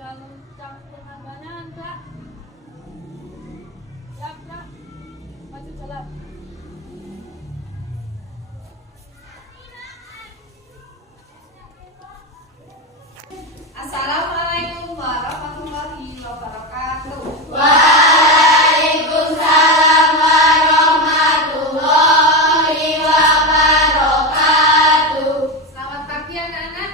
Ucap penambahan Kak. Siap Kak. Maju jalan. Assalamualaikum warahmatullahi wabarakatuh. Waalaikumsalam warahmatullahi wabarakatuh. Selamat pagi anak-anak.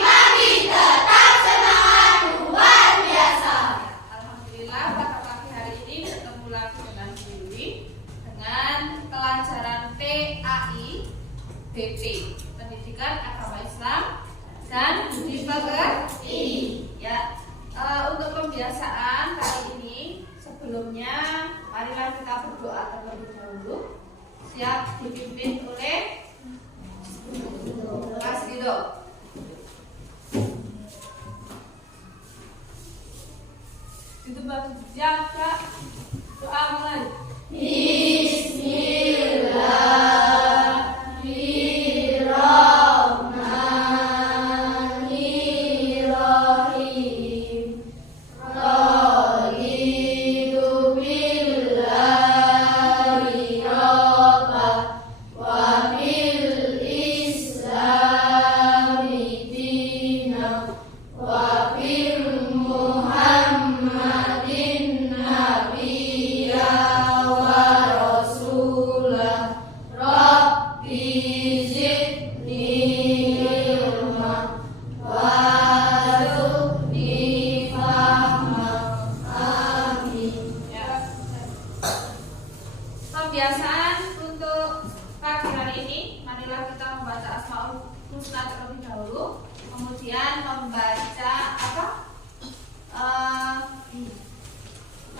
Pagi, tetap semangat luar biasa. Alhamdulillah pada pagi hari ini bertemu lagi dengan Dewi dengan pelajaran PAI BP, Pendidikan Agama Islam dan Budi Pekerti. Ya, untuk pembiasaan kali ini sebelumnya marilah kita berdoa terlebih dahulu. Siap dipimpin oleh Mas Ridho. Itu baru siap Kak. Doa mulai. Bismillahirrahmanirrahim. Raditu billahi rabba wa bil islami dina wa bil muhammadin nabiyya wa rasulah. Rabbi zidni ilma warzuqni fahma. Amin. Ya. Pembiasaan untuk pagi hari ini, marilah kita membaca Asmaul Husna terlebih dahulu, kemudian membaca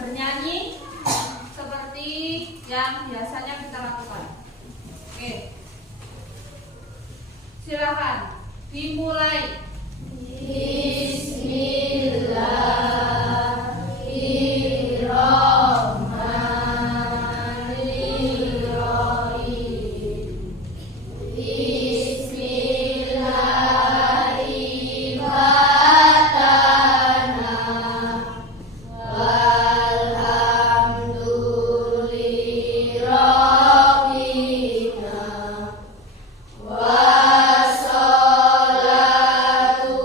bernyanyi seperti yang biasanya kita lakukan. Oke, silakan dimulai. Bismillahirrahmanirrahim. Bismillahirrahmanirrahim. Walhamdulillahirrahmanirrahim. Wassalatu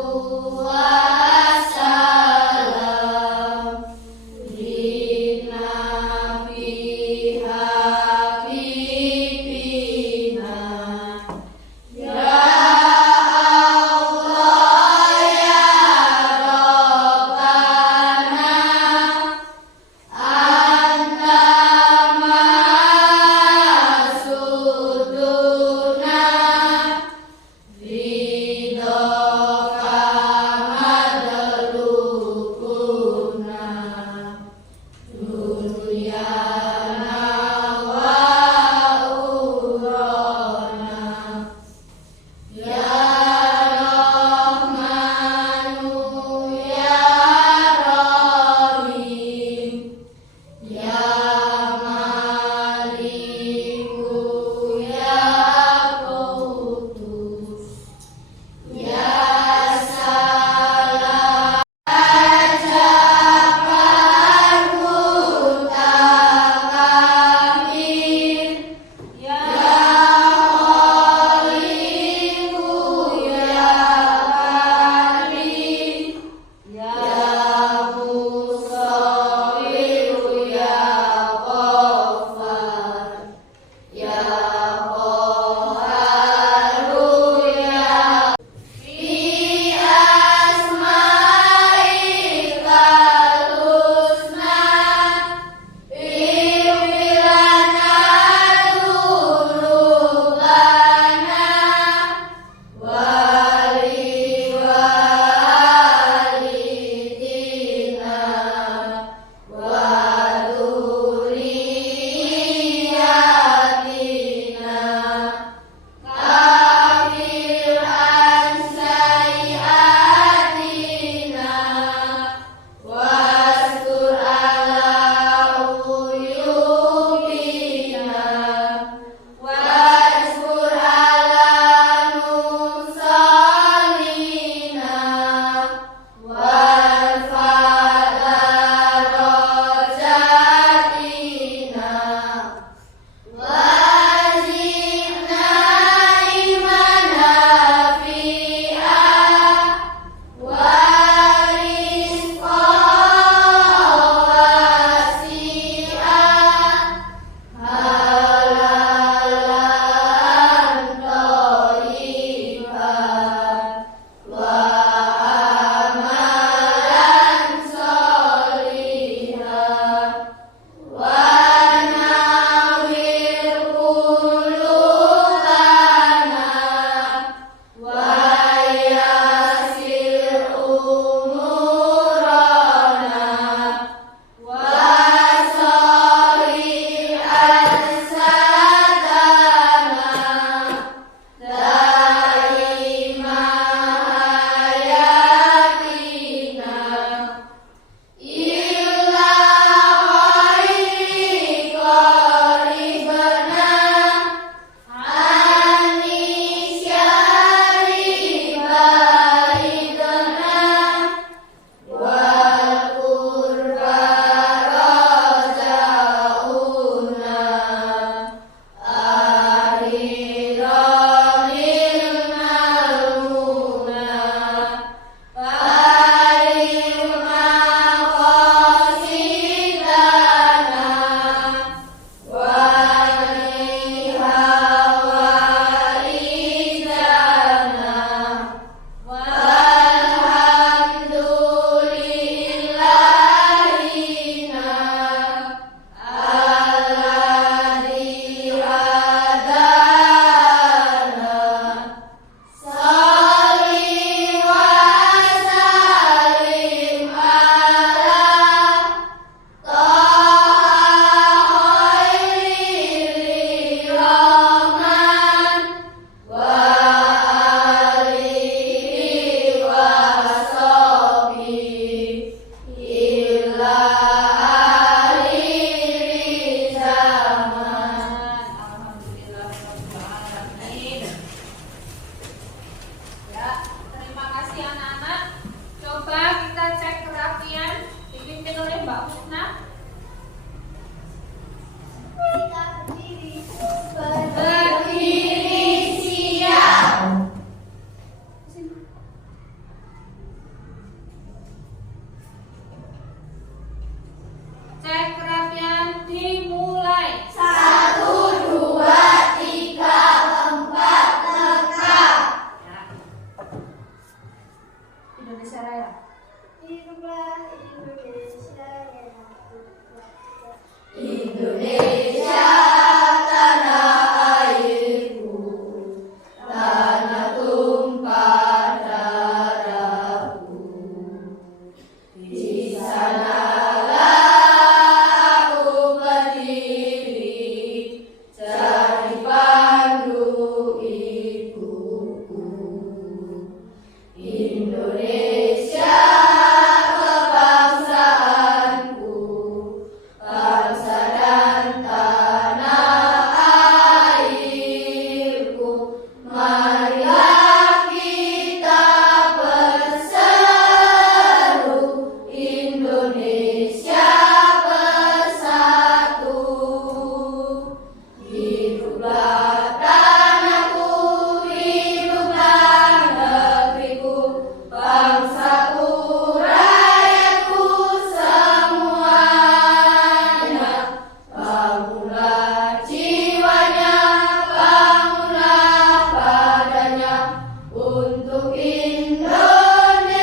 Indonesia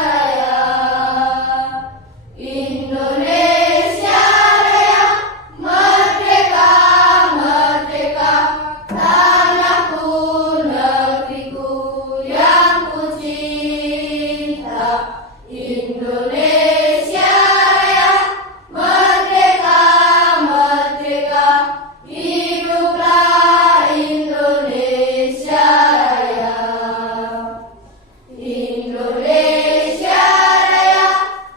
Raya. Indonesia Raya, merdeka, merdeka, tanahku, negeriku yang ku cinta. Indonesia Raya, merdeka, merdeka, hiduplah Indonesia Raya. Indonesia Raya,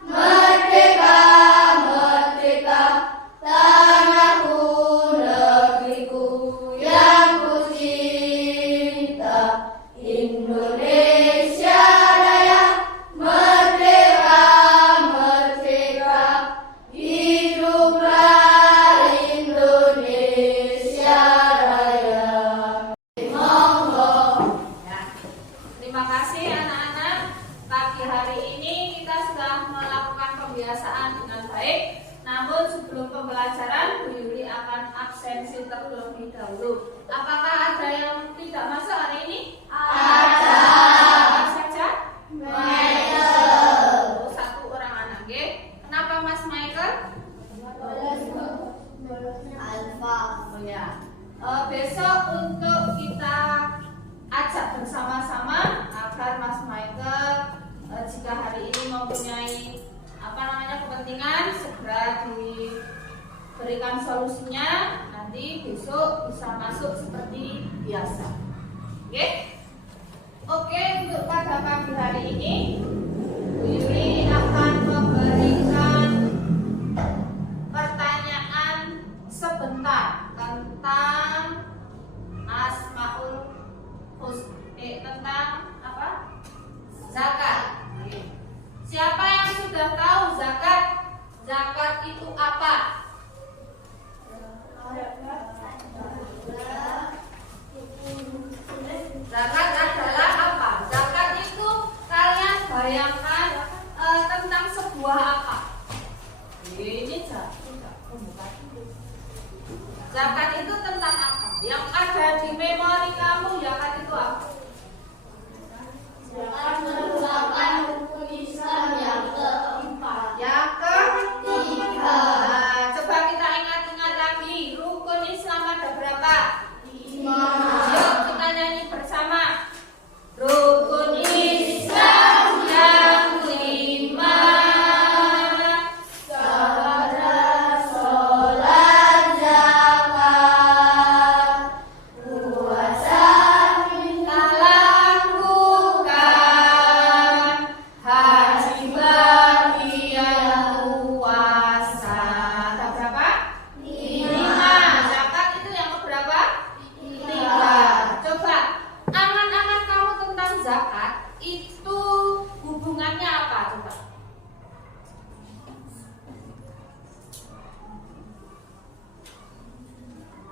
merdeka, merdeka, tanahku, negeriku yang ku cinta. Indonesia Raya, merdeka, merdeka, hiduplah Indonesia Raya. Monggo. Ya. Terima kasih anak-anak. Pagi hari ini kita sudah melakukan pembiasaan dengan baik. Namun sebelum pembelajaran, Bu Yuli akan absensi terlebih dahulu. Apakah ada yang tidak masuk hari ini? Ada. Siapa saja? Michael. Oh, satu orang anak, oke? Kenapa Mas Michael? Alfa. Oh ya. Besok untuk kita ajak bersama-sama agar Mas Michael jika hari ini mempunyai kepentingan segera diberikan solusinya, nanti besok bisa masuk seperti biasa. Oke? Oke, untuk pada pagi hari ini Bu Yuli akan memberikan pertanyaan sebentar tentang Asmaul Husna, tentang apa? Zakat. Siapa yang sudah tahu zakat? Zakat itu apa? Zakat adalah apa? Zakat itu kalian bayangkan tentang sebuah apa? Ini zakat itu tentang apa? Yang ada di memori kamu, zakat itu apa? Zakat merupakan rukun Islam yang keempat. Yang ketiga. Coba kita ingat-ingat lagi, rukun Islam ada berapa? 5. Yuk kita nyanyi bersama. Rukun Islam yang 5. Sahadat, sholat, zakat, puasa Kita lakukan haji bagi yang puasa. Ada berapa? 5. Zakat itu yang berapa? 3. Coba angan-angan kamu tentang zakat itu hubungannya apa? Coba.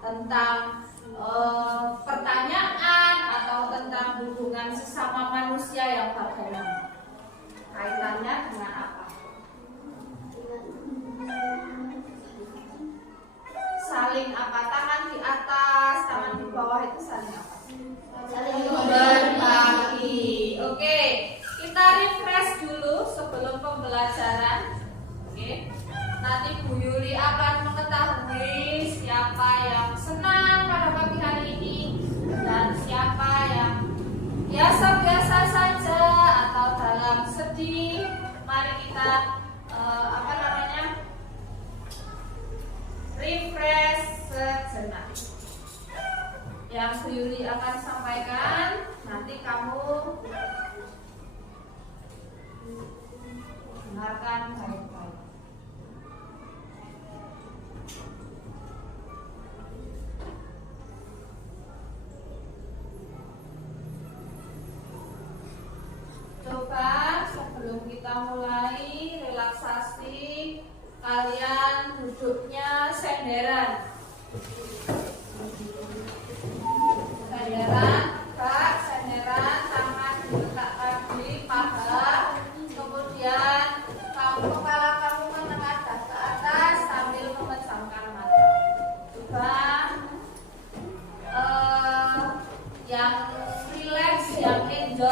Tentang pertanyaan atau tentang hubungan sesama manusia yang bagaimana? Kaitannya dengan apa? Saling apa? Tangan di atas, tangan di bawah itu saling apa? saling Berbagi. Oke, kita refresh dulu sebelum pembelajaran. Oke, nanti Bu Yuli akan mengetahui siapa yang senang pada pagi hari ini dan siapa yang biasa-biasa saja atau dalam sedih. Mari kita refresh sejenak. Yang Bu Yuli akan sampaikan nanti kamu dengarkan baik-baik. Coba sebelum kita mulai relaksasi, kalian duduknya senderan. Senderan, Kak, senderan, tangan diletakkan di paha. Kemudian kepala kamu menengadah ke atas sambil memejamkan mata. Coba yang relax, yang enjoy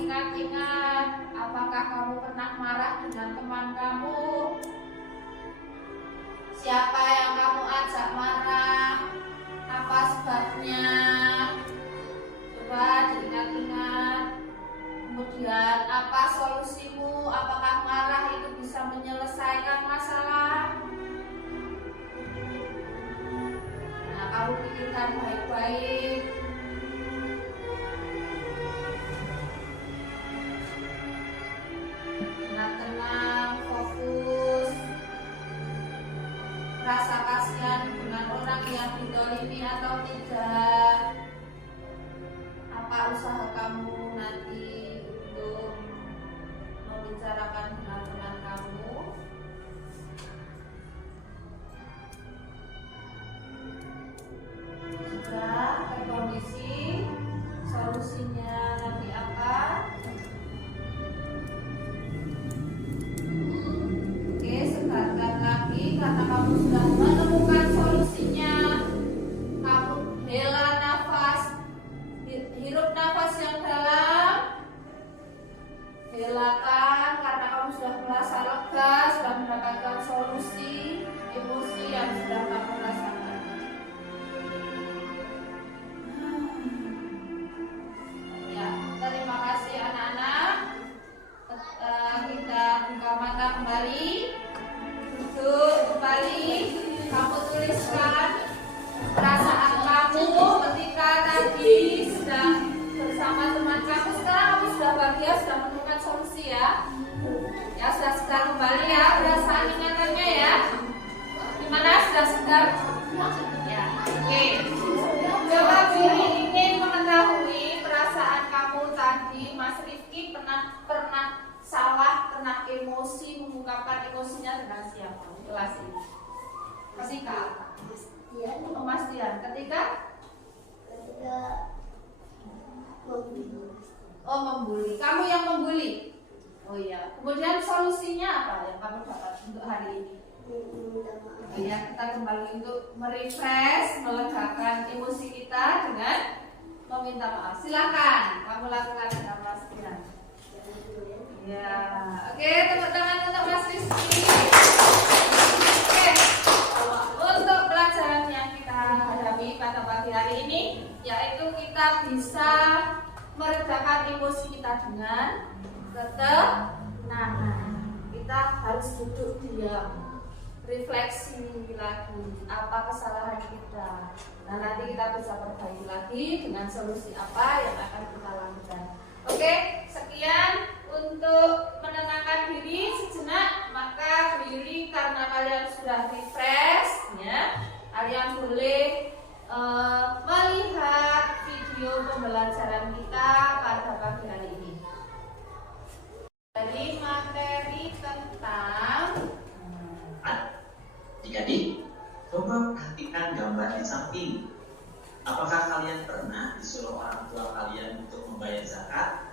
ingat-ingat, apakah kamu pernah marah dengan teman kamu? Siapa yang kamu ajak marah? Apa sebabnya? Coba diingat-ingat. Kemudian apa solusimu? Apakah marah itu bisa menyelesaikan masalah? Nah, kamu pikirkan baik-baik. Tenang, fokus. Rasa kasihan dengan orang yang didolimi atau tidak. Apa usaha kamu nanti untuk membicarakan dengan teman kamu? Sudah terkondisi, solusinya nanti apa? Oke, sekarang lagi karena kamu sudah menemukan solusinya, kamu hela nafas, hirup nafas yang dalam, helakan karena kamu sudah merasa lega, sudah mendapatkan solusi emosi yang sudah kamu rasakan. Ya, terima kasih anak-anak. Kita buka mata kembali, duduk kembali, kamu tuliskan perasaan kamu ketika tadi sedang bersama teman kamu. Sekarang kamu sudah bahagia, sudah menemukan solusi ya. Ya, sudah segar kembali ya, perasaan ingatannya ya. Gimana, sudah segar? Ya, oke. Coba Billy ingin mengetahui perasaan kamu tadi. Mas Rifki pernah salah, pernah emosi, mengungkapkan emosinya dengan siapa di kelas ini? Ketika Mas Dian, ketika membuli. Kamu yang membuli. Oh iya. Kemudian solusinya apa yang kamu dapat untuk hari ini? Oh iya, kita kembali untuk merefresh, melegakan emosi kita dengan meminta maaf. Silakan kamu lakukan dengan Mas Dian. Ya, oke, tepuk tangan untuk Mas Rizky. Oke, untuk pelajaran yang kita hadapi pada pagi hari ini, yaitu kita bisa meredakan emosi kita dengan ketenangan. Kita harus duduk diam, refleksi lagi apa kesalahan kita. Nah, nanti kita bisa perbaiki lagi dengan solusi apa yang akan kita lakukan. Oke, sekian untuk menenangkan diri sejenak. Maka berdiri karena kalian sudah refresh ya. Kalian boleh melihat video pembelajaran kita pada pagi hari ini dari materi tentang Adik-adik, coba perhatikan gambar di samping. Apakah kalian pernah disuruh orang tua kalian untuk membayar zakat?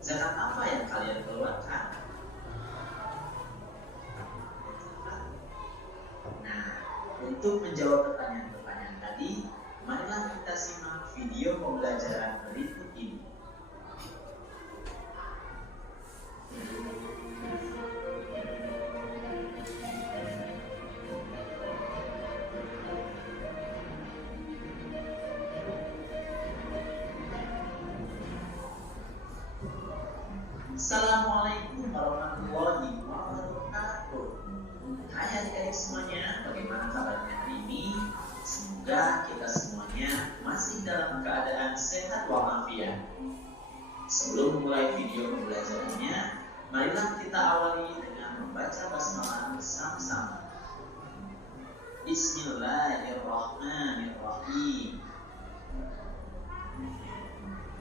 Zakat apa yang kalian keluarkan? Nah, untuk menjawab pertanyaan-pertanyaan tadi, marilah kita simak video pembelajaran berikut ini. Assalamualaikum warahmatullahi wabarakatuh. Hai adik-adik semuanya, bagaimana kabarnya hari ini? Semoga kita semuanya masih dalam keadaan sehat walafiat. Sebelum memulai video pembelajarannya, marilah kita awali dengan membaca basmalah bersama-sama. Bismillahirrahmanirrahim.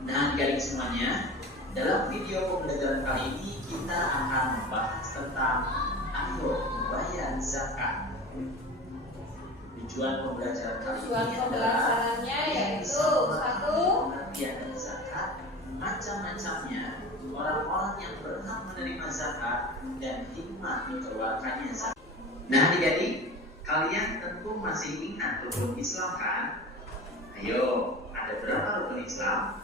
Nah, adik-adik semuanya, dalam video pembelajaran kali ini kita akan membahas tentang ayo membayar zakat. Tujuan pembelajaran kali ini adalah yaitu satu, pengertian zakat, macam-macamnya, orang-orang yang berhak menerima zakat dan hikmah mengeluarkannya zakat. Nah, adik-adik, kalian tentu masih ingat rukun Islam kan? Ayo, ada berapa rukun Islam?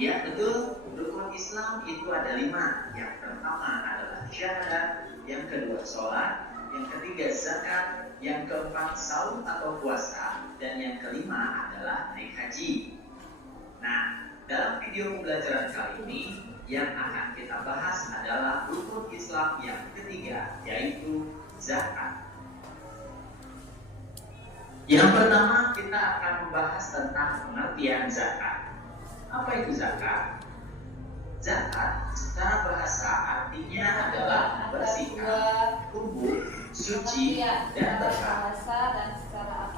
Ya betul, rukun Islam itu ada 5. Yang pertama adalah syahadat, yang kedua sholat, yang ketiga zakat, yang keempat saum atau puasa, dan yang kelima adalah naik haji. Nah, dalam video pembelajaran kali ini yang akan kita bahas adalah rukun Islam yang ketiga, yaitu zakat. Yang pertama kita akan membahas tentang pengertian zakat. Apa itu zakat? Zakat secara bahasa artinya adalah bersihkan, kubur, suci, dan berkah.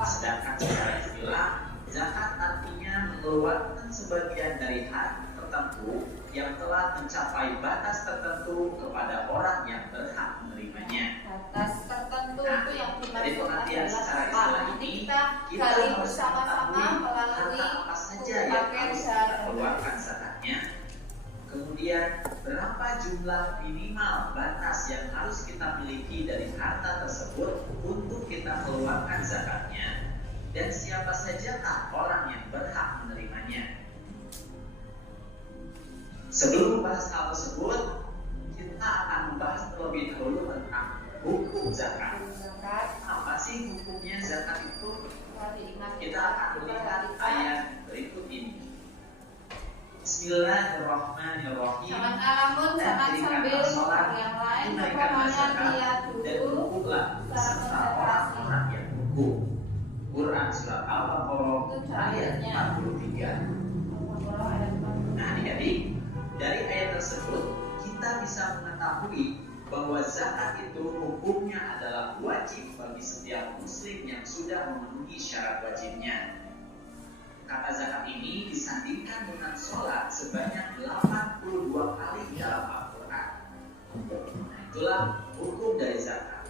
Sedangkan secara istilah, zakat artinya mengeluarkan sebagian dari harta tertentu yang telah mencapai batas tertentu kepada orang yang berhak menerimanya. Batas tertentu itu yang dari dimaksud pengertian adalah secara zakat. istilah Nanti ini, kita gali bersama-sama melalui apa saja yang harus kita keluarkan zakatnya. Kemudian berapa jumlah minimal batas yang harus kita miliki dari harta tersebut untuk kita keluarkan zakatnya, dan siapa sajakah orang yang berhak menerimanya. Sebelum membahas hal tersebut, kita akan membahas terlebih dahulu tentang hukum zakat. Apa sih hukumnya zakat itu? Kita akan melihat ayat berikut ini. Bismillahirrahmanirrahim. Jangan kalamun, jangan sambil yang lain. Pokoknya dia dan dulu hukumlah beserta orang-orang yang hukum. Quran surat Al-Baqarah ayat 43. Nah, adik-adik, dari ayat tersebut kita bisa mengetahui bahwa zakat itu hukumnya adalah wajib bagi setiap muslim yang sudah memenuhi syarat wajibnya. Kata zakat ini disandingkan dengan sholat sebanyak 82 kali dalam Al-Quran. Itulah hukum dari zakat.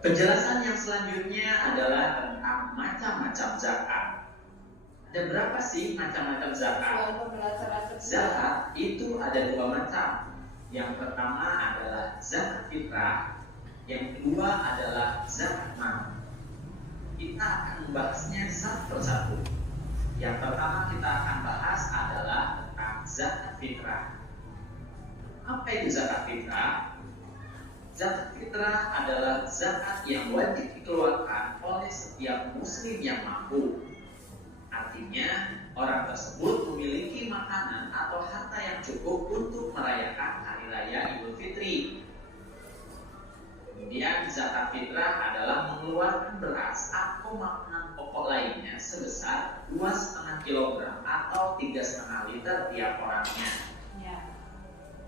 Penjelasan yang selanjutnya adalah tentang macam-macam zakat. Ada berapa sih macam-macam zakat? Zakat itu ada 2 macam. Yang pertama adalah zakat fitrah, yang kedua adalah zakat mal. Kita akan membahasnya satu persatu. Yang pertama kita akan bahas adalah tentang zakat fitrah. Apa itu zakat fitrah? Zakat fitrah adalah zakat yang wajib dikeluarkan oleh setiap muslim yang mampu. Artinya, orang tersebut memiliki makanan atau harta yang cukup untuk merayakan hari raya Idul Fitri. Kemudian zakat fitrah adalah mengeluarkan beras atau makanan pokok lainnya sebesar 2,5 kg atau 3,5 liter tiap orangnya.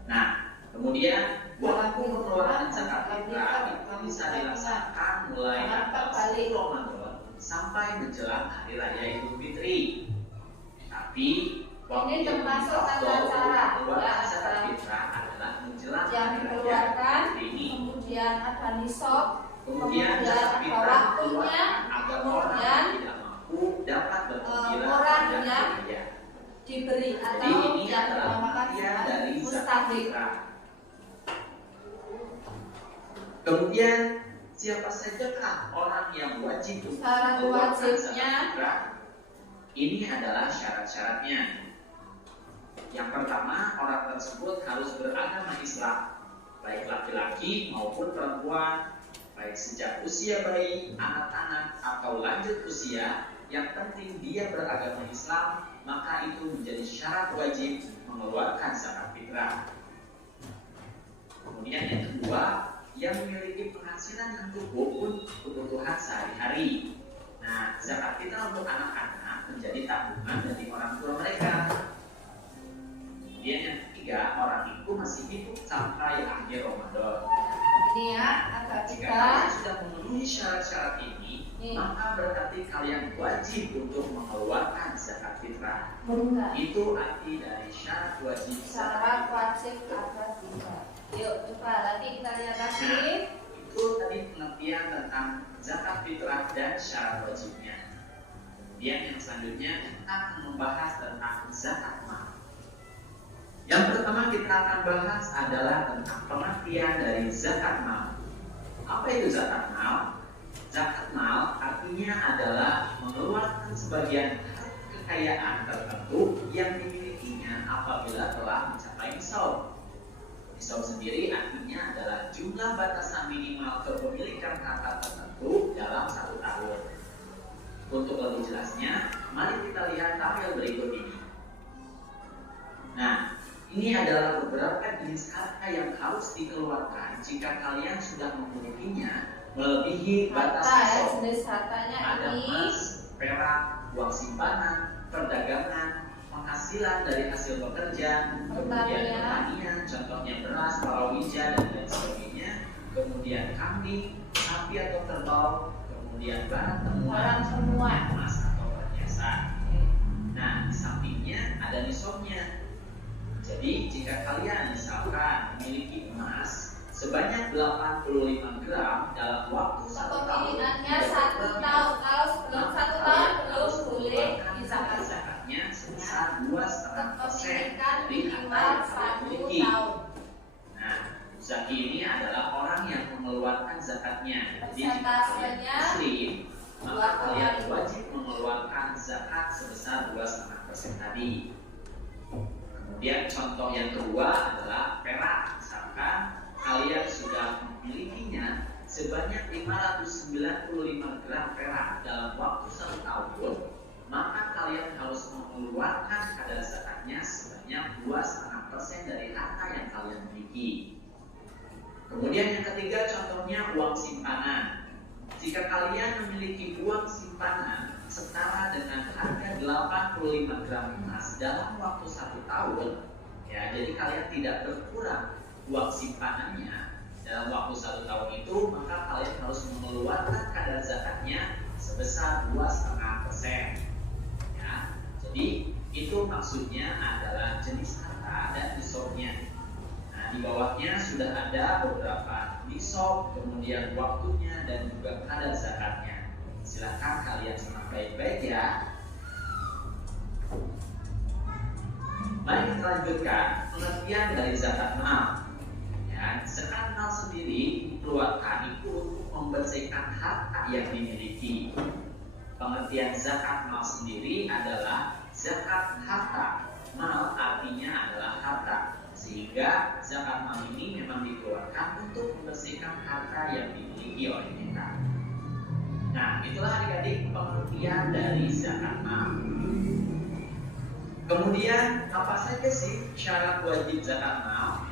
Nah, kemudian waktu mengeluarkan zakat fitrah itu bisa dilaksanakan mulai tanggal 10 Ramadan sampai menjelang hari raya Idul Fitri. Tapi waktu ini termasuk tata cara mengeluarkan zakat fitrah adalah menjelang yang hari raya dikeluarkan, Idul Fitri. kemudian ada nisab, Kemudian kemudian zakat ada fitrah waktunya, agar orang kemudian yang tidak mampu dapat bergembira orang pada yang hari raya. diberi Jadi atau ini yang adalah dinamakan bagian dari zakat mustahik. fitrah. Kemudian siapa sajakah orang yang wajib untuk Syarat mengeluarkan wajibnya. zakat fitrah? Ini adalah syarat-syaratnya. Yang pertama, orang tersebut harus beragama Islam, baik laki-laki maupun perempuan, baik sejak usia bayi, anak-anak, atau lanjut usia. Yang penting dia beragama Islam, maka itu menjadi syarat wajib mengeluarkan zakat fitrah. Kemudian yang kedua, yang memiliki penghasilan yang cukup untuk kebutuhan sehari-hari. Nah, zakat fitrah untuk anak-anak menjadi tabungan dari orang tua mereka. Kemudian yang ketiga, orang itu masih hidup sampai akhir Ramadan. Ini ya, ada Jika 3. kalian sudah memenuhi syarat-syarat ini, Nih. maka berarti kalian wajib untuk mengeluarkan zakat fitrah. Benar. Itu arti dari syarat wajib Syarat zakat. wajib ada 3. Yuk, coba nanti kita lihat lagi. Nah, itu tadi pengertian tentang zakat fitrah dan syarat wajibnya. Kemudian yang selanjutnya kita akan membahas tentang zakat mal. Yang pertama kita akan bahas adalah tentang pengertian dari zakat mal. Apa itu zakat mal? Zakat mal artinya adalah mengeluarkan sebagian kekayaan tertentu yang dimilikinya apabila telah mencapai nisab. Nisab sendiri artinya adalah jumlah batasan minimal kepemilikan harta tertentu dalam 1 tahun. Untuk lebih jelasnya, mari kita lihat tabel berikut ini. Nah, ini adalah beberapa jenis harta yang harus dikeluarkan jika kalian sudah memilikinya melebihi batas nisab. Jenis hartanya Ada ini emas, perak, uang simpanan, perdagangan, penghasilan dari hasil bekerja, kemudian pertanian, contohnya beras, palawija, dan lain sebagainya, kemudian kambing, sapi atau kerbau, kemudian barang temuan, emas atau perhiasan. Nah, di sampingnya ada nisabnya. Jadi, jika kalian misalkan memiliki emas sebanyak 85 gram dalam waktu 1 tahun, kepemilikannya 1 tahun. Kalau sebelum 1 tahun belum boleh dizakatkan. zakatnya sebesar 2,5% Kepemilikan dari harta minimal yang kalian 1 miliki. tahun. Nah, zaki ini adalah orang yang mengeluarkan zakatnya. Jadi jika kalian Persentasenya muslim, maka 2,5. kalian wajib mengeluarkan zakat sebesar 2,5% tadi. Kemudian contoh yang kedua adalah perak. Misalkan kalian sudah memilikinya sebanyak 595 gram perak dalam waktu 1 tahun, maka kalian harus mengeluarkan kadar zakatnya sebanyak 2,5% dari harta yang kalian miliki. Kemudian yang ketiga contohnya uang simpanan. Jika kalian memiliki uang simpanan setara dengan harga 85 gram emas dalam waktu 1 tahun, ya, jadi kalian tidak berkurang uang simpanannya dalam waktu 1 tahun itu, maka kalian harus mengeluarkan kadar zakatnya sebesar 2,5%. Ya, jadi itu maksudnya adalah jenis harta dan nisabnya. Nah, di bawahnya sudah ada beberapa nisab, kemudian waktunya dan juga kadar zakatnya. Silakan kalian simak baik-baik ya. Mari kita lanjutkan pengertian dari zakat mal. Ya, zakat mal sendiri dikeluarkan itu untuk membersihkan harta yang dimiliki. Pengertian zakat mal sendiri adalah zakat harta. Mal artinya adalah harta, sehingga zakat mal ini memang dikeluarkan untuk membersihkan harta yang dimiliki oleh kita. Nah, itulah adik-adik pengertian dari zakat mal. Kemudian apa saja sih syarat wajib zakat mal?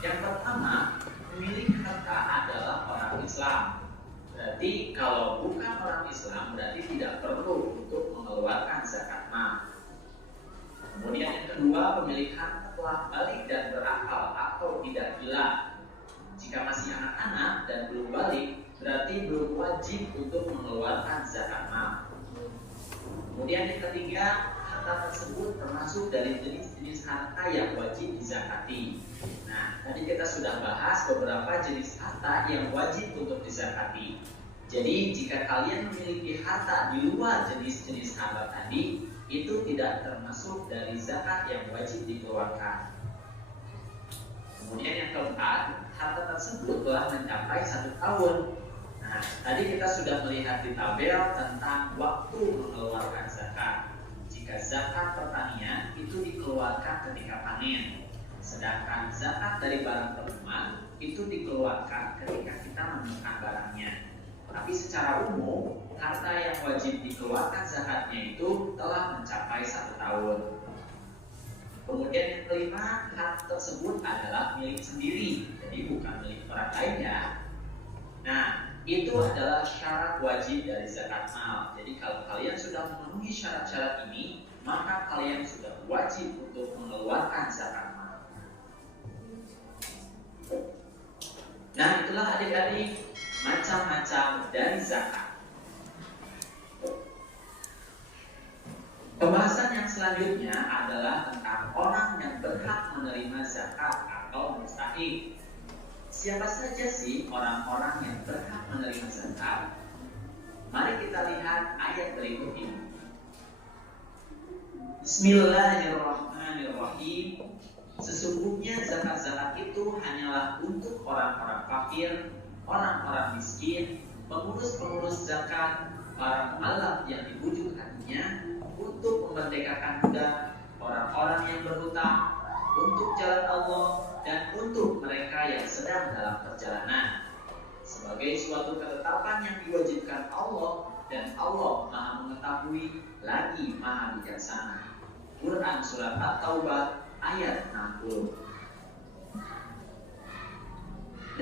Yang pertama, pemilik harta adalah orang Islam. Berarti kalau bukan orang Islam berarti tidak perlu untuk mengeluarkan zakat mal. Kemudian yang kedua, pemilik harta telah balik dan berakal atau tidak gila. Jika masih anak-anak dan belum balik, berarti belum wajib untuk mengeluarkan zakat mal. Kemudian yang ketiga, harta tersebut termasuk dari jenis-jenis harta yang wajib dizakati. Nah, tadi kita sudah bahas beberapa jenis harta yang wajib untuk dizakati. Jadi, jika kalian memiliki harta di luar jenis-jenis harta tadi, itu tidak termasuk dari zakat yang wajib dikeluarkan. Kemudian yang keempat, harta tersebut telah mencapai 1 tahun. Nah, tadi kita sudah melihat di tabel tentang waktu mengeluarkan zakat. Jika zakat pertanian itu dikeluarkan ketika panen, sedangkan zakat dari barang perumahan itu dikeluarkan ketika kita menemukan barangnya. Tapi secara umum, harta yang wajib dikeluarkan zakatnya itu telah mencapai 1 tahun. Kemudian yang kelima, harta tersebut adalah milik sendiri, jadi bukan milik orang lain ya. Nah, itu adalah syarat wajib dari zakat mal. Jadi kalau kalian sudah memenuhi syarat-syarat ini, maka kalian sudah wajib untuk mengeluarkan zakat mal. Nah, itulah adik-adik macam-macam dari zakat. Pembahasan yang selanjutnya adalah tentang orang yang berhak menerima zakat atau mustahik. Siapa saja sih orang-orang yang berhak menerima zakat? Mari kita lihat ayat berikut ini. Bismillahirrahmanirrahim. Sesungguhnya zakat-zakat itu hanyalah untuk orang-orang fakir, orang-orang miskin, pengurus-pengurus zakat, para mualaf yang dibujuk hatinya, lainnya untuk memerdekakan budak, orang-orang yang berhutang, untuk jalan Allah, dan untuk mereka yang sedang dalam perjalanan, sebagai suatu ketetapan yang diwajibkan Allah, dan Allah Maha Mengetahui lagi Maha Bijaksana. Quran Surat At-Taubah ayat 60.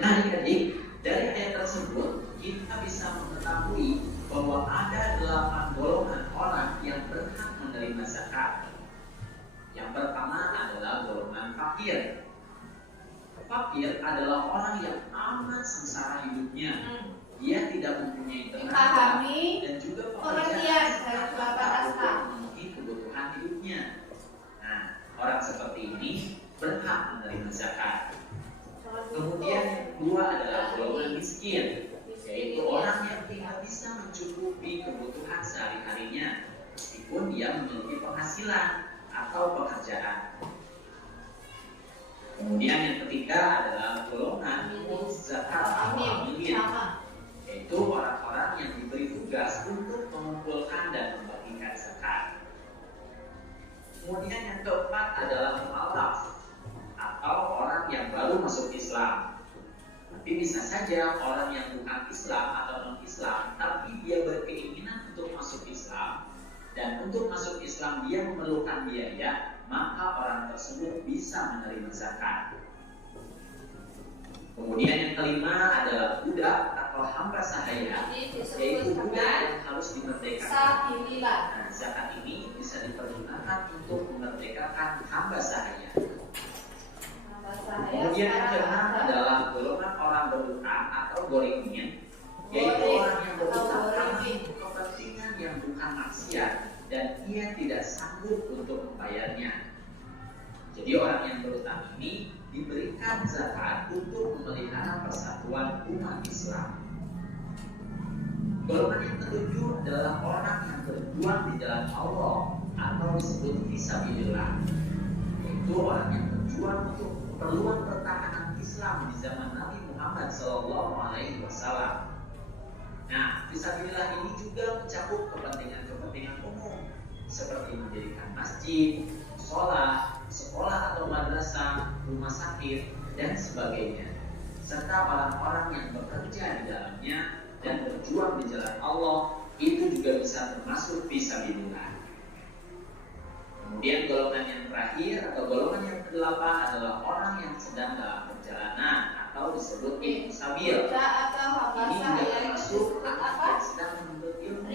Nah adik-adik, dari ayat tersebut kita bisa mengetahui bahwa ada 8 golongan orang yang berhak menerima zakat. Yang pertama adalah golongan fakir. Fakir adalah orang yang amat sengsara hidupnya. Dia tidak mempunyai tenaga dan juga pekerjaan untuk memenuhi kebutuhan hidupnya. Nah, orang seperti ini berhak menerima zakat. Kemudian yang kedua adalah golongan miskin, yaitu orang yang tidak bisa mencukupi kebutuhan sehari-harinya meskipun dia memiliki penghasilan atau pekerjaan. Kemudian yang ketiga adalah golongan zakat amil, yaitu orang-orang yang diberi tugas untuk mengumpulkan dan membagikan zakat. Kemudian yang keempat adalah mu'alaf, atau orang yang baru masuk Islam. Tapi bisa saja orang yang bukan Islam atau non-Islam, tapi dia berkeinginan untuk masuk Islam, dan untuk masuk Islam dia memerlukan biaya, maka orang tersebut bisa menerima zakat. Kemudian yang kelima adalah budak atau hamba sahaya, yaitu budak yang harus dimerdekakan. Nah, zakat ini bisa dipergunakan untuk memerdekakan hamba sahaya. Kemudian yang keenam adalah golongan orang berhutang atau gorimin, yaitu orang yang berhutang karena kepentingan yang bukan maksiat dan ia tidak sanggup untuk membayarnya. Jadi orang yang berhutang ini diberikan zakat untuk memelihara persatuan umat Islam. Golongan yang ketujuh adalah orang yang berjuang di jalan Allah atau disebut fisabilillah, yaitu orang yang berjuang untuk keperluan pertahanan Islam di zaman Nabi Muhammad SAW. Nah, fisabilillah ini juga mencakup kepentingan-kepentingan umum seperti mendirikan masjid, sekolah atau madrasah, rumah sakit, dan sebagainya, serta orang-orang yang bekerja di dalamnya dan berjuang di jalan Allah, itu juga bisa termasuk fisabilillah. Kemudian golongan yang terakhir atau golongan yang ke-8 adalah orang yang sedang dalam perjalanan atau disebut ibnu sabil. Ini juga termasuk anak yang sedang menuntut ilmu.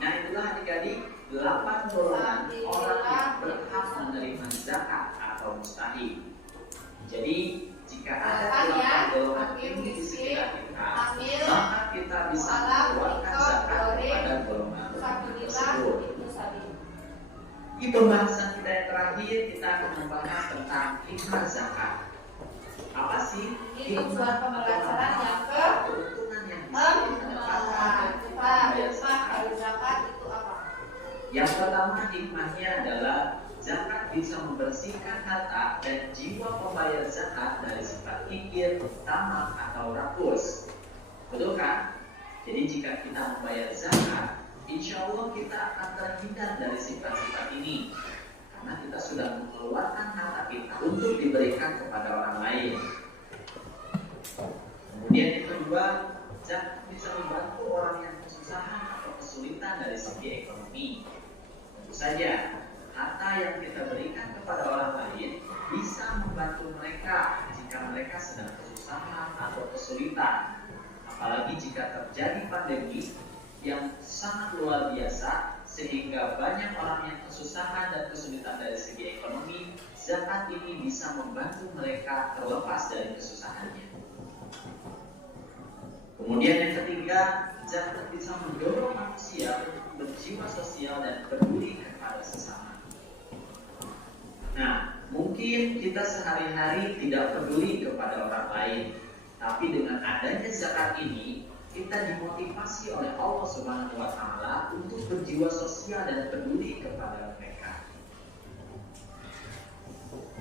Nah, itulah adik-adik 8 golongan orang yang berhak menerima zakat atau mustahik. Jadi jika ada 8 golongan ini di sekitar kita, maka kita bisa mengeluarkan zakat pada golongan tersebut. Di pembahasan kita yang terakhir, kita akan membahas tentang hikmah zakat. Apa sih tujuan pembelajaran yang keuntungan yang bisa didapatkan dari zakat itu apa? Yang pertama, hikmahnya adalah zakat bisa membersihkan harta dan jiwa pembayar zakat dari sifat kikir, tamak, atau rakus. Betul kan? Jadi jika kita membayar zakat, insya Allah kita akan terhindar dari sifat-sifat ini, karena kita sudah mengeluarkan harta kita untuk diberikan kepada orang lain. Kemudian yang kedua, zakat bisa membantu orang yang kesusahan atau kesulitan dari segi ekonomi. Tentu saja, harta yang kita berikan kepada orang lain bisa membantu mereka jika mereka sedang kesusahan atau kesulitan. Apalagi jika terjadi pandemi yang sangat luar biasa sehingga banyak orang yang kesusahan dan kesulitan dari segi ekonomi, zakat ini bisa membantu mereka terlepas dari kesusahannya. Kemudian yang ketiga, zakat bisa mendorong manusia untuk berjiwa sosial dan peduli kepada sesama. Nah, mungkin kita sehari-hari tidak peduli kepada orang lain, tapi dengan adanya zakat ini, kita dimotivasi oleh Allah Subhanahu wa Ta'ala untuk berjiwa sosial dan peduli kepada mereka.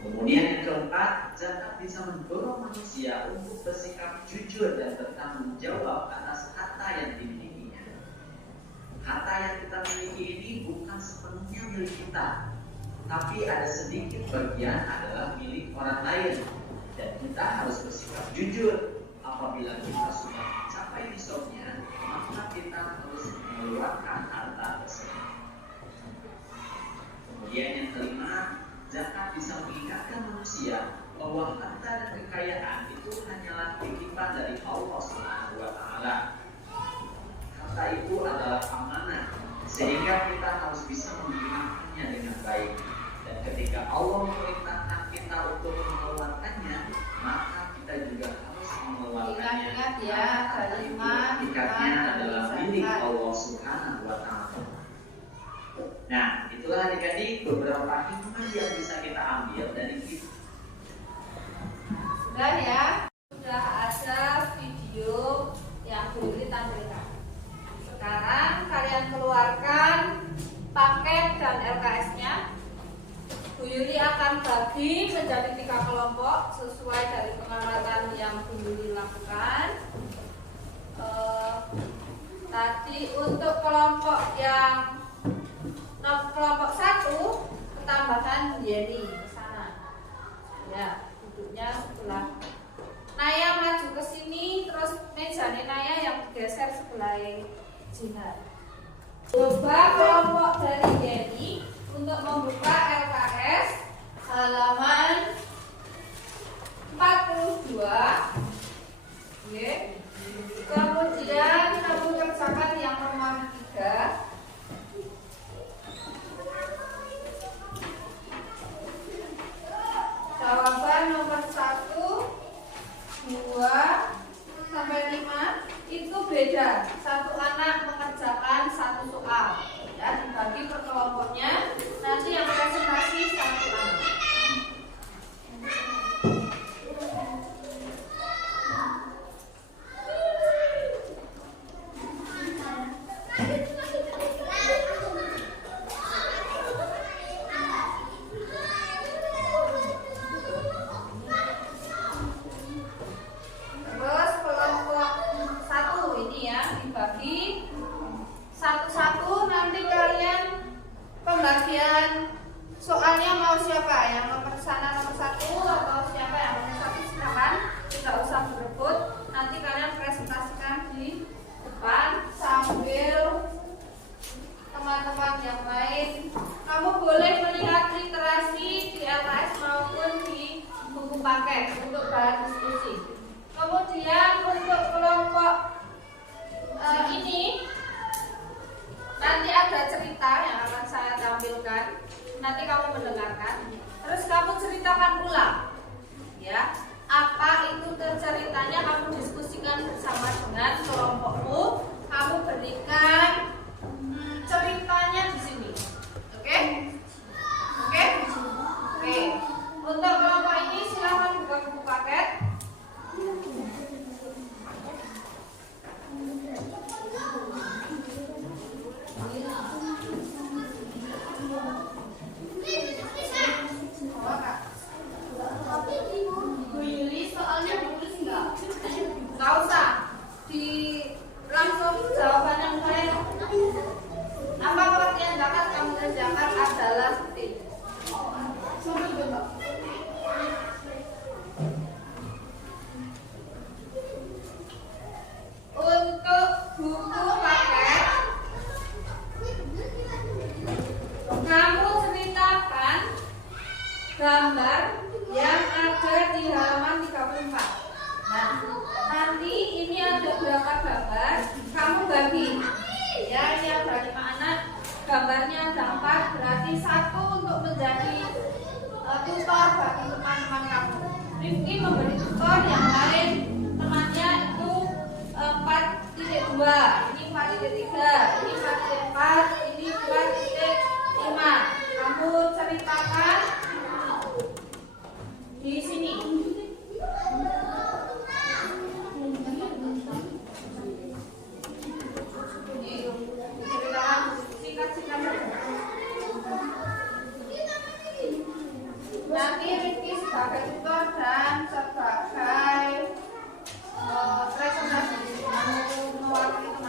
Kemudian yang keempat, zakat bisa mendorong manusia untuk bersikap jujur dan bertanggung jawab atas harta yang dimilikinya. Harta yang kita miliki ini bukan sepenuhnya milik kita, tapi ada sedikit bagian adalah milik orang lain. Dan kita harus bersikap jujur. Apabila kita sudah mencapai nisabnya, maka kita harus mengeluarkan harta tersebut. Kemudian yang kelima, zakat bisa mengingatkan manusia bahwa harta dan kekayaan itu hanyalah titipan dari Allah Subhanahu wa Ta'ala. Harta itu adalah amanah, sehingga kita harus bisa menggunakannya dengan baik. Dan ketika Allah memerintahkan kita untuk mengeluarkannya, maka kita juga harus mengeluarkannya. Ingat ya, kalimat Hakikatnya adalah milik Allah Subhanahu wa Ta'ala. Nah, itulah adik-adik beberapa hikmah yang bisa kita ambil dari kita. Sudah ya, sudah ada video yang Bu Yuli tampilkan. Sekarang kalian keluarkan paket dan LKS-nya. Bu Yuli akan bagi menjadi 3 kelompok sesuai dari pengamatan yang Bu Yuli lakukan. Tadi untuk kelompok yang kelompok 1 ketambahan Yeni ke sana. Ya, duduknya sebelah. Naya maju ke sini, terus mejanya Naya yang bergeser sebelah Jinar. Coba kelompok dari Yeni untuk membuka LKS halaman 42. Oke. Kemudian kamu kerjakan yang nomor 3. Jawaban nomor 1, 2, sampai 5 itu beda. Satu anak mengerjakan 1 soal. Ya, dibagi per kelompoknya. Nanti yang presentasi 1 anak. Terus kelompok 1 ini ya dibagi satu-satu. Nanti kalian pembagian soalnya mau siapa yang nomor sana nomor 1 atau siapa yang nomor 1 silakan, tidak usah berebut. Nanti kalian presentasikan di depan sambil teman-teman yang lain. Kamu boleh melihat literasi di LKS maupun di buku paket untuk bahan diskusi. Kemudian untuk kelompok ini nanti ada cerita yang akan saya tampilkan. Nanti kamu mendengarkan. Terus kamu ceritakan ulang, ya. Apa itu ceritanya? Kamu diskusikan bersama dengan kelompokmu. Kamu berikan ceritanya di sini. Oke? Oke? Oke. Untuk kelompok ini silahkan buka buku paket. Bu Yuli soalnya tulis nggak? Nggak usah. Langsung jawaban yang saya. Apa pengertian zakat kamu kerjakan adalah seperti ini. Untuk buku paket, kamu ceritakan gambar yang ada di halaman 34. Nah, nanti ini ada berapa gambar, kamu bagi. Ya, ini ada 5 anak, gambarnya ada 4, berarti 1 untuk menjadi tutor bagi teman-teman kamu. Rifki memberi tutor, yang lain temannya itu 4.2, ini 4.3, ini 4.4, ini 4.5. Kamu ceritakan di sini. Ceritakan singkat-singkat. Nanti Rifki sebagai tutor dan sebagai presentasi mewakili teman.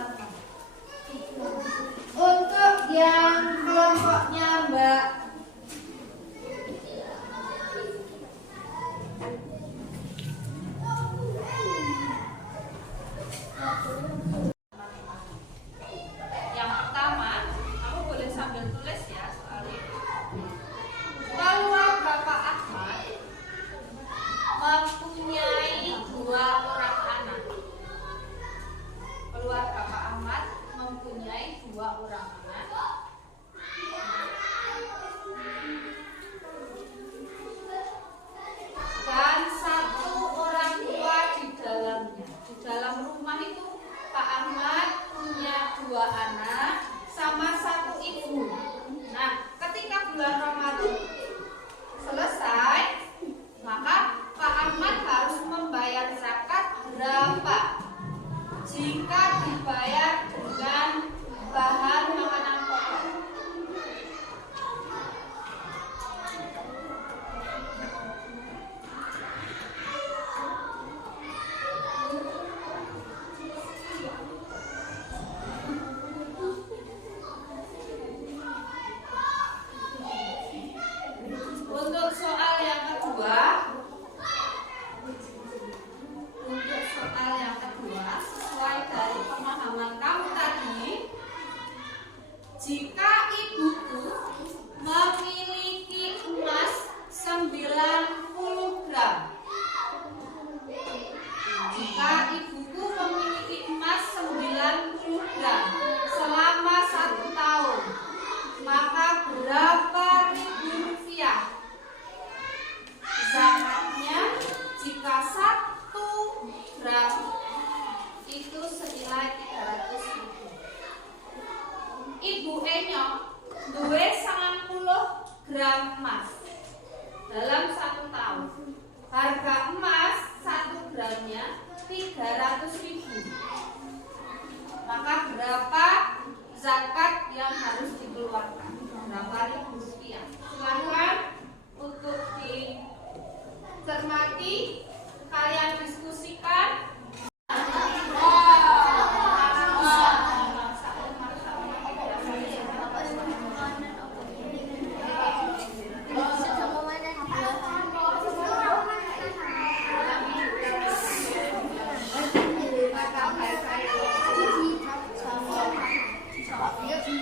mempunyai 2 orang anak dan 1 orang tua di dalamnya. Di dalam rumah itu Pak Ahmad punya 2 anak sama 1 ibu. Nah, ketika bulan Ramadan selesai, maka Pak Ahmad harus membayar zakat berapa? Jika dibayar dengan bahan makanan pokok. Untuk soal yang kedua, sesuai dari pemahaman kamu tadi, jika ibuku memiliki emas 90 gram, jika ibuku memiliki emas 90 gram selama 1 tahun, maka berapa ribu rupiah zakatnya jika 1 gram itu senilai 300.000. Ibu Enyo duwe 90 gram emas dalam 1 tahun. Harga emas 1 gramnya 300.000. Maka berapa zakat yang harus dikeluarkan? Berapa ribu rupiah? Silakan untuk dicermati, kalian diskusikan. Jadi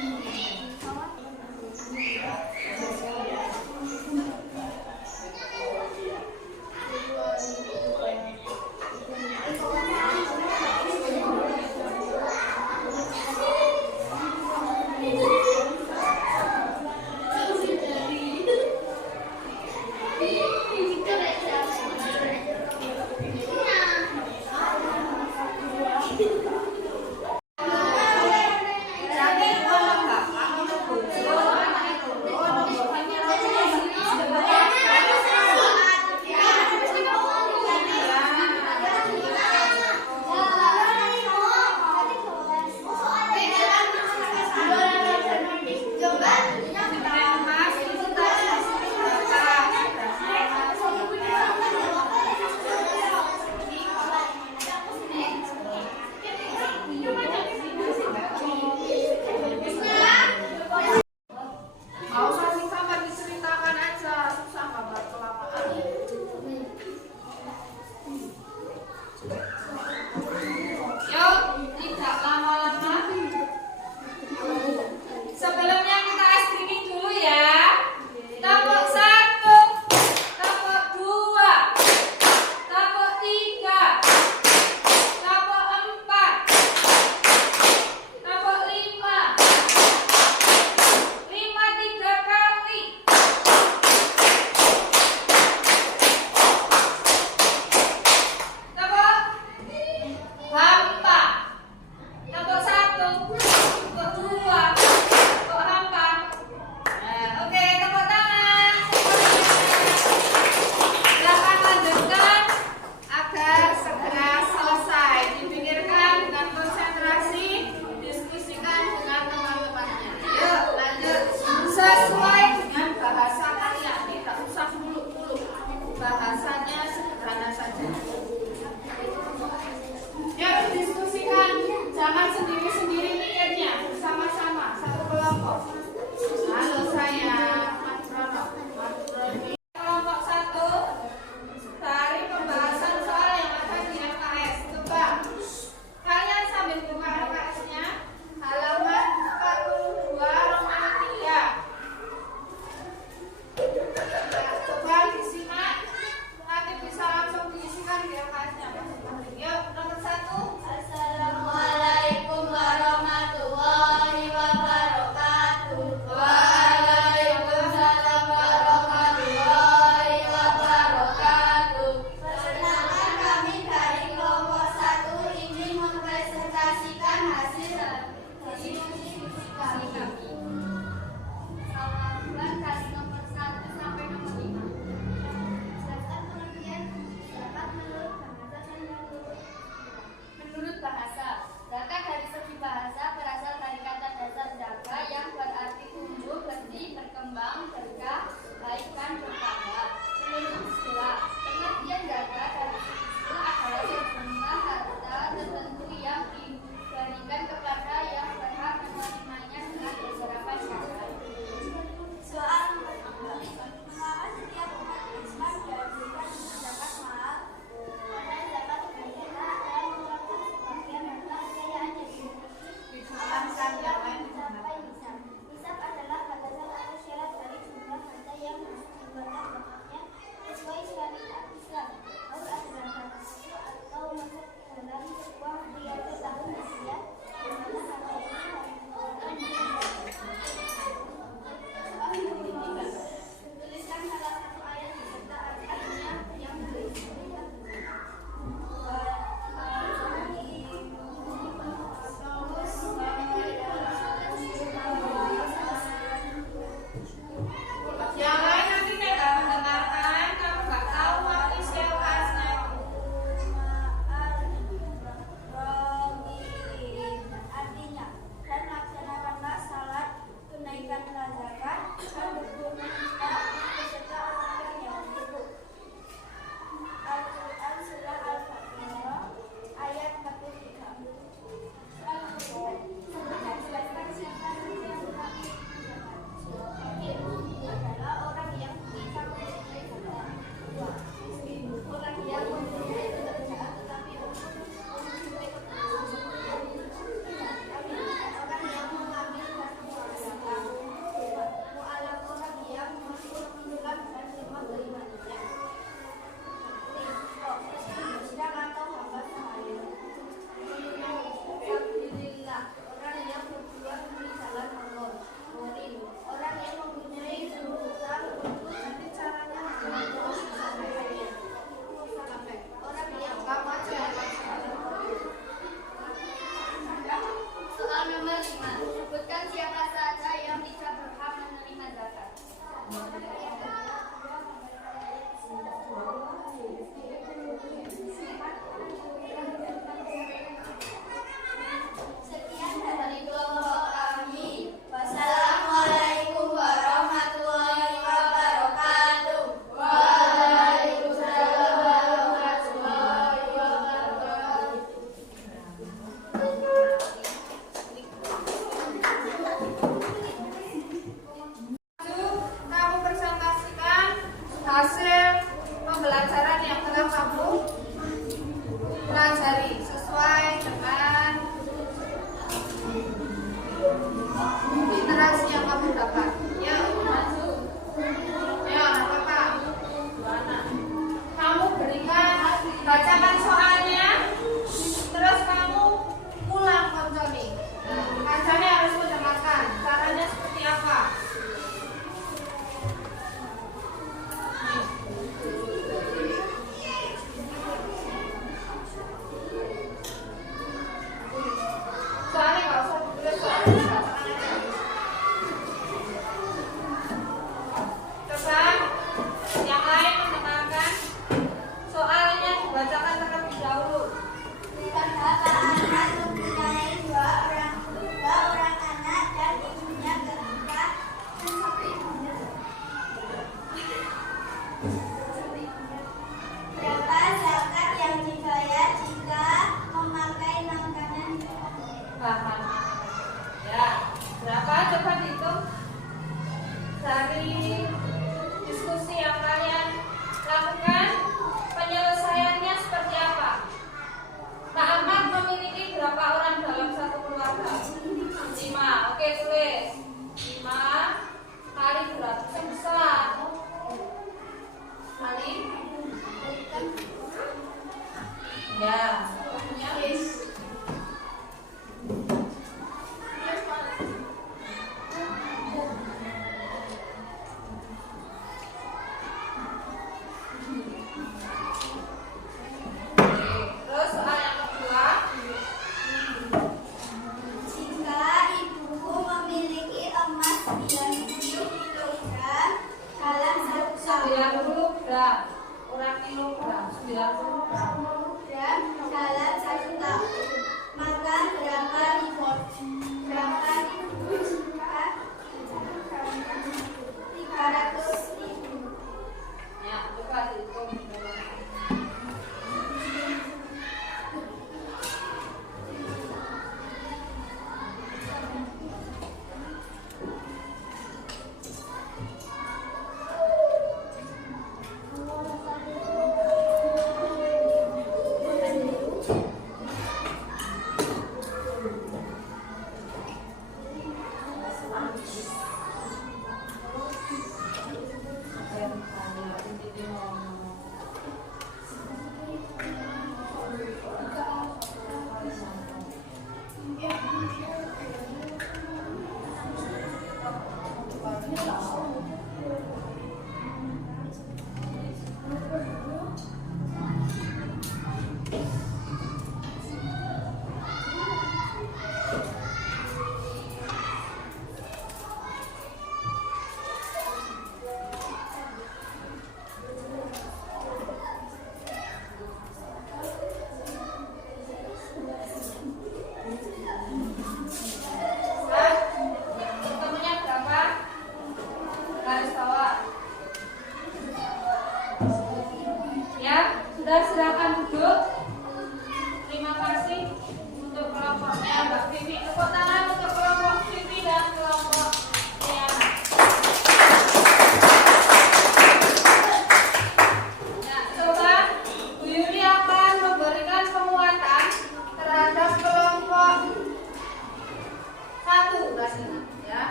Interaksi yang kamu dapat. Ya, maju. Ya, apa-apa. Mana? Kamu berikan, bacakan soalnya, terus kamu pulang konconi. Kancane harus mendengarkan. Caranya seperti apa? Soalnya nggak usah ditulis, soalnya bacakan aja. Coba yang lain mendengarkan soalnya dibacakan terlebih dahulu. Berkata anak mempunyai dua orang anak dan ibunya ketika berapa zakat yang dibayar jika memakai makanan Bahan. Ya, berapa? Coba dihitung dari diskusi yang kalian lakukan. Penyelesaiannya seperti apa? Pak Ahmad memiliki berapa orang dalam satu keluarga? 5. Oke, tulis 5 kali berapa? Sebesar kali ya, punya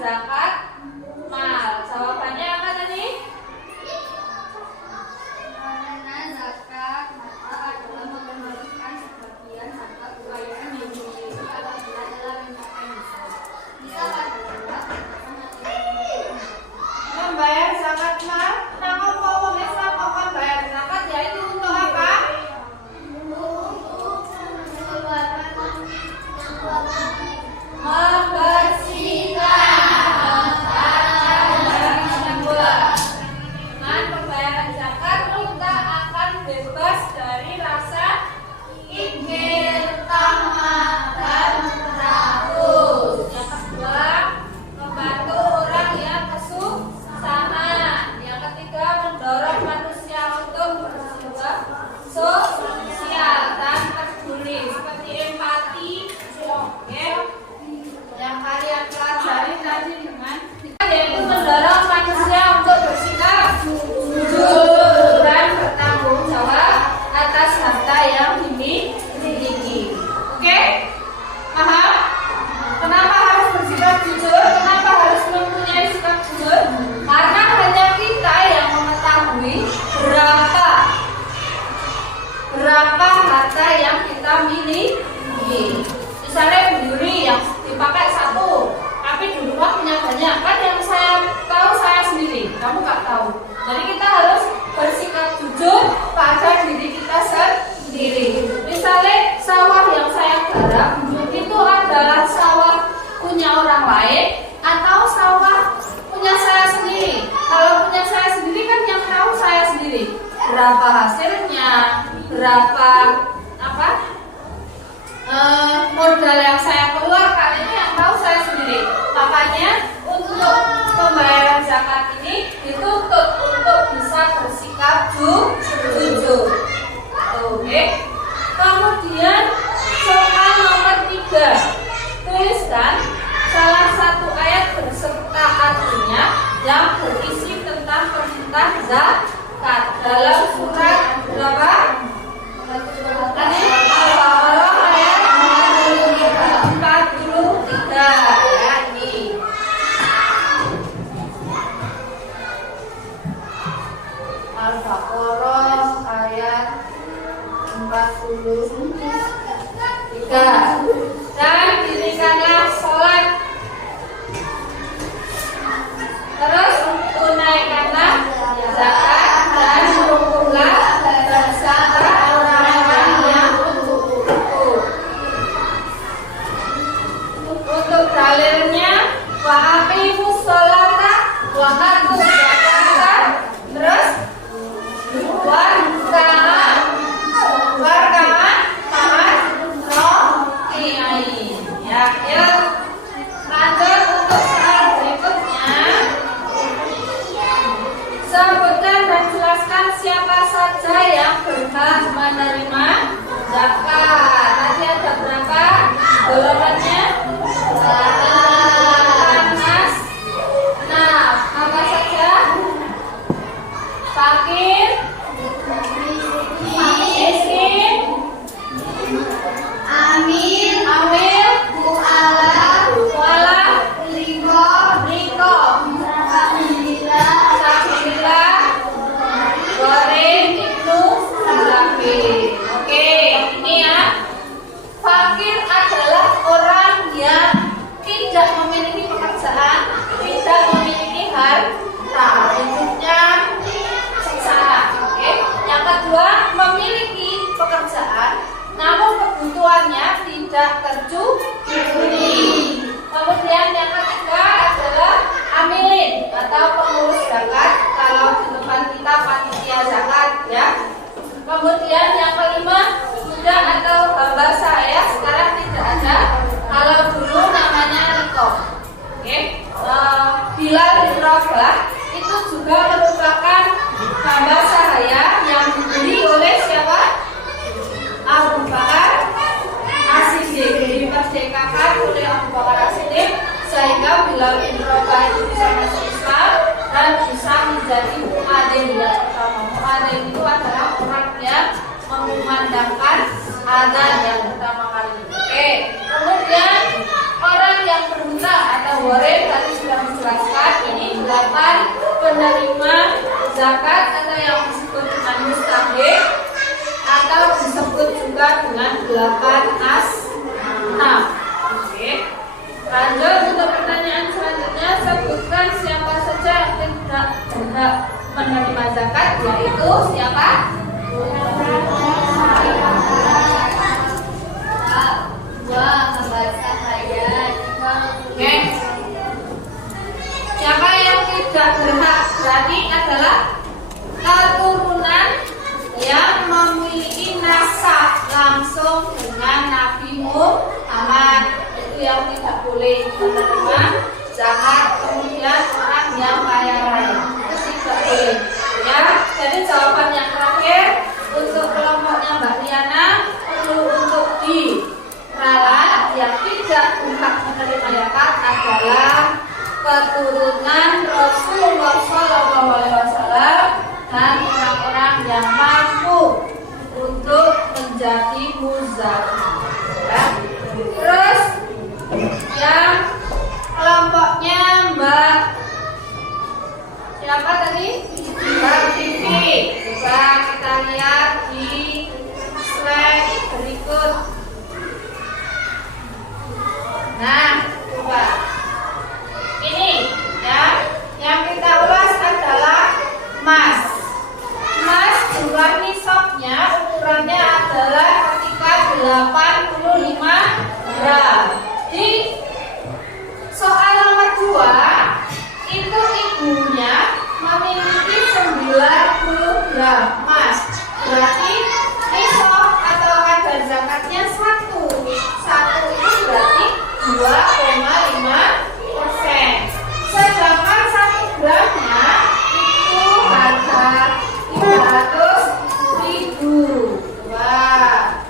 zakat mal. Jawabannya apa tadi? Karena zakat harta adalah mengembalikan sebagian harta kekayaan yang dimiliki apabila dalam mencapai nisab. Nisab adalah Membayar zakat mal. Nama wong Islam akan bayar zakat yaitu untuk apa? Membersihkan dengan pembayaran zakat kita akan bebas dari rasa ingin, tamak, dan rakus. Yang kedua, membantu orang yang kesusahan. Yang ketiga, mendorong manusia untuk berjiwa sosial dan peduli seperti empati. Oke, yang kalian pelajari tadi dengan yaitu mendorong manusia untuk bersikap jujur dan bertanggung jawab atas harta yang dimiliki. Oke, paham? Kenapa harus bersikap jujur? Kenapa harus mempunyai sikap jujur? Karena hanya kita yang mengetahui berapa harta yang kita miliki. Misalnya beli yang dipakai satu, tapi di rumah punya banyak. Kan yang saya tahu saya sendiri, kamu nggak tahu. Jadi kita harus bersikap jujur pada diri kita sendiri. Misalnya sawah yang saya garap itu adalah sawah punya orang lain atau sawah punya saya sendiri. Kalau punya saya sendiri kan yang tahu saya sendiri. Berapa hasilnya, berapa modal yang saya keluarkan ini yang tahu saya sendiri. Makanya untuk pembayaran zakat ini dituntut untuk bisa bersikap jujur. Oke. Kemudian soal nomor 3, tuliskan salah satu ayat berserta artinya yang berisi tentang perintah zakat dalam surat berapa? Tadi Al-Baqarah ayat 43 ya ini. Al-Baqarah ayat 43. Dan dirikanlah sholat. Terus tunaikanlah zakat dan rukunlah bersama orang-orang yang bersyukur. Untuk dalilnya wa aqimus sholata wa atuz zakata. Terus ya, lanjut untuk soal berikutnya. Sebutkan dan jelaskan siapa saja yang berhak menerima zakat. Tadi ada berapa golongannya? 6. Apa saja? Fakir, miskin, amil, mu'ala, riko, sabilillah, goreng, ibnu, sabil. Oke, ini ya. Fakir adalah orang yang tidak memiliki pekerjaan, tidak memiliki harta, hidupnya sengsara. Oke. Yang kedua, memiliki pekerjaan, namun kebutuhannya tidak tercukupi. Kemudian yang ketiga adalah amilin atau pengurus zakat. Kalau di depan kita panitia zakat ya. Kemudian yang kelima, budak atau hamba sahaya. Sekarang tidak ada. Kalau dulu namanya rikob. Oke. Bilal bin Rabah itu juga merupakan hamba sahaya yang dibeli oleh siapa? Abu Bakar As-Siddiq. Dimerdekakan oleh Abu Bakar As-Siddiq sehingga Bilal bin Rabah itu bisa masuk Islam dan bisa menjadi muadzin yang pertama. Muadzin itu adalah orang yang mengumandangkan azan yang pertama kali. Oke. Kemudian orang yang berhutang atau waris tadi sudah penerima zakat atau yang disebut dengan mustahik atau disebut juga dengan 8 asnaf. Oke. Lanjut untuk pertanyaan selanjutnya, sebutkan siapa saja yang tidak berhak menerima zakat, yaitu siapa? Oke. Siapa yang tidak berhak berarti adalah keturunan yang memiliki nasab langsung dengan Nabi Muhammad. Itu yang tidak boleh menerima zakat. Kemudian orang yang kaya raya itu tidak boleh. Ya, jadi jawaban yang terakhir untuk kelompoknya Mbak Riana perlu untuk diralat. Yang tidak berhak menerima zakat adalah keturunan Rasulullah SAW dan orang-orang yang mampu untuk menjadi muzaki. Ya. Terus yang kelompoknya Mbak siapa tadi? Mbak Vivi. Coba kita lihat di slide berikut. Nah, coba ini ya, yang kita ulas adalah emas. Emas jumlah nisabnya ukurannya adalah ketika 85 gram. Di soal nomor 2 itu ibunya memiliki 90 gram emas. Berarti nisab atau kadar zakatnya 1. 1 itu berarti 2,5%. Sedangkan 1 gramnya itu harga 300.000. Wah,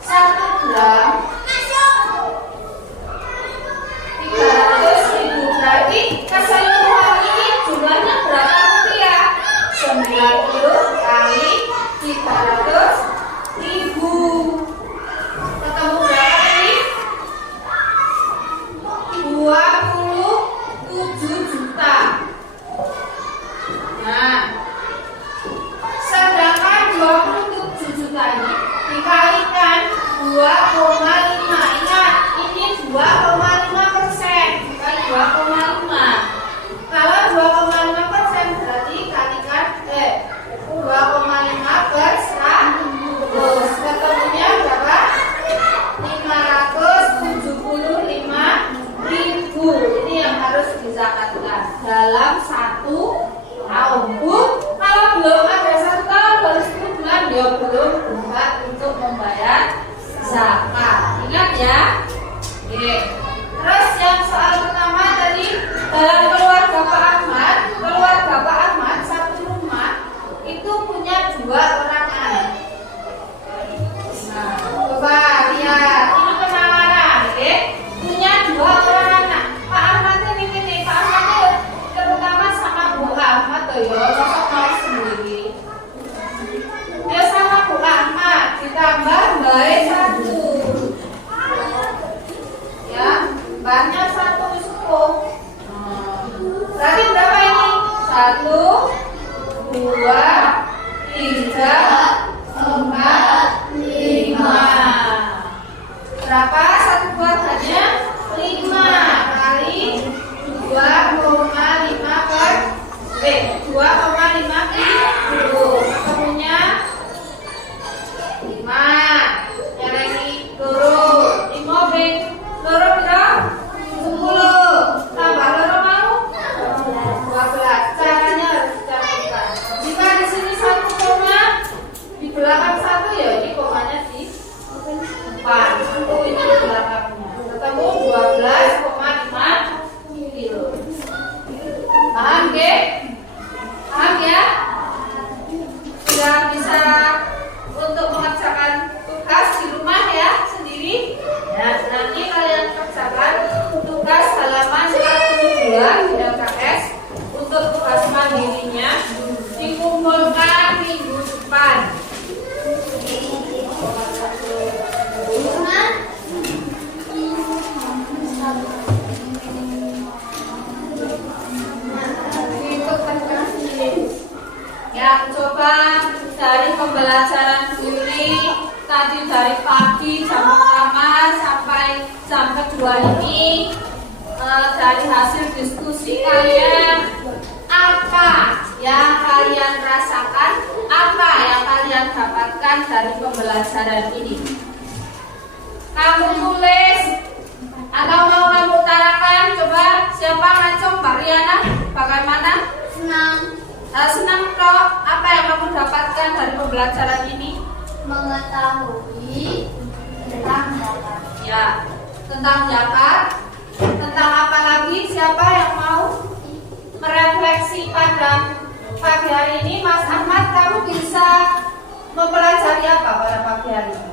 1 gram 300.000 berarti keseluruhan ini jumlahnya berapa rupiah? 90 kali 300.000. Ketemu berapa tadi? 27 juta. Nah, sedangkan 27 juta ini dikalikan 2,5. Ingat, ini 2,5%, bukan 2,5. Kalau 2,5% berarti kalikan 2,5 per 100. Ketemunya berapa? 575.000. Ini yang harus dizakatkan dalam 1 tahun. Bu, kalau belum ada 1 tahun baru 10 bulan ya belum berhak untuk membayar zakat. Ingat ya. Oke. Terus yang soal pertama tadi, dalam keluarga Pak Ahmad satu rumah itu punya 2 orang anak. Nah, coba lihat ini penawaran, oke? Punya 2 orang anak. Pak Ahmad ini Pak Ahmad terutama sama Bu Ahmad tuh ya, kok mau sendiri. Dia sama Bu Ahmad ditambah baik 1. Ya, banyak 1 cukup. Berarti berapa ini? 1, 2, 3, 4, 5. Berapa 1 keluarganya? 5 kali 2,5 per 2,5 kilo. Ketemunya 5. Yang ini turun 5 bin. Turun berapa? 10. Tambah loro mau? 12. Caranya harus dicampurkan. Jika di sini pembelajaran Bu Yuli tadi dari pagi jam pertama sampai jam kedua ini, dari hasil diskusi kalian, apa yang kalian rasakan, apa yang kalian dapatkan dari pembelajaran ini? Kamu tulis atau mau kamu utarakan? Coba siapa ngacung? Mbak Riana, bagaimana? Senang kok. Apa yang kamu dapatkan dari pembelajaran ini? Mengetahui tentang zakat. Ya, tentang zakat. Tentang apa lagi? Siapa yang mau merefleksi pada pagi hari ini? Mas Ahmad, kamu bisa mempelajari apa pada pagi hari ini?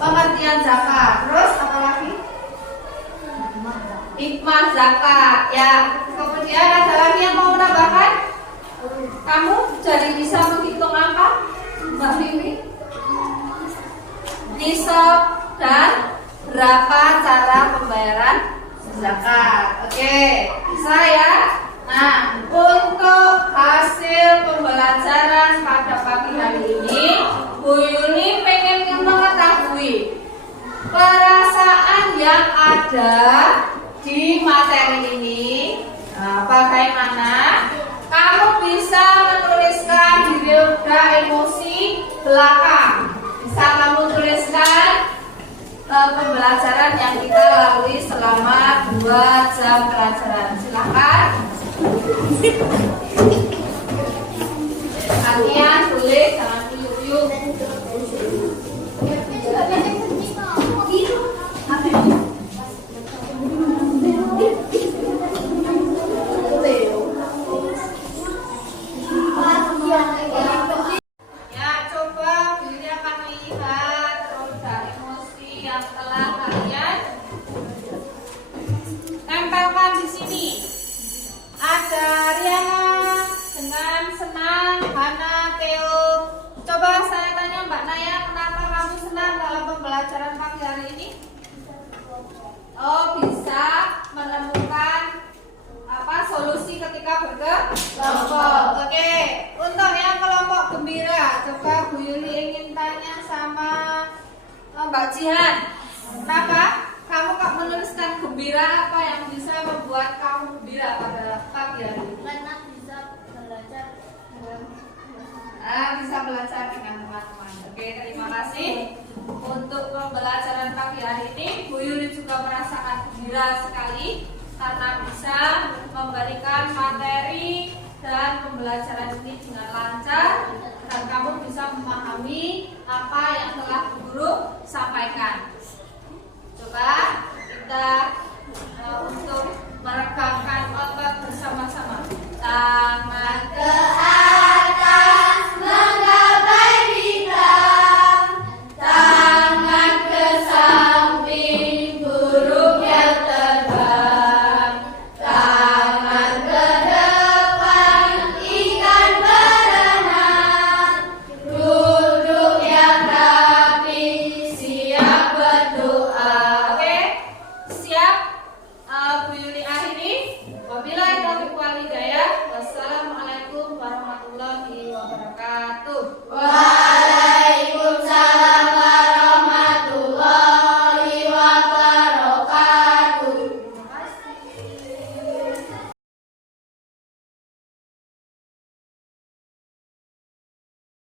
Pengertian zakat. Terus apa lagi? Hikmah zakat. Ya. Kemudian ada lagi yang mau menambahkan? Kamu jadi bisa menghitung angka, Mbak Vivi? Nisab dan berapa cara pembayaran zakat. Oke, bisa ya? Nah, untuk hasil pembelajaran pada pagi hari ini, Bu Yuni pengen mengetahui perasaan yang ada di materi ini. Nah, bagaimana kamu bisa menuliskan di roda emosi belakang? Bisa kamu tuliskan pembelajaran yang kita lalui selama 2 jam pelajaran. Silakan. Kalian boleh jangan kuyuk-kuyuk. Ya, coba Bu Yuni akan melihat roda emosi yang telah kalian tempelkan di sini. Ada Riana dengan senang, Hana, Theo. Coba saya tanya Mbak Naya, kenapa kamu senang dalam pembelajaran pagi hari ini? Oh, bisa menemukan solusi ketika berkelompok. Oke, untuk yang kelompok gembira, coba Bu Yuli ingin tanya sama Mbak Jihan. Kenapa kamu kok menuliskan gembira? Apa yang bisa membuat kamu gembira pada pagi hari ini? Karena bisa belajar Bisa belajar dengan teman-teman. Oke, terima kasih. Untuk pembelajaran pagi hari ini, Bu Yuli juga merasakan gembira sekali karena bisa memberikan materi dan pembelajaran ini dengan lancar dan kamu bisa memahami apa yang telah guru sampaikan. Coba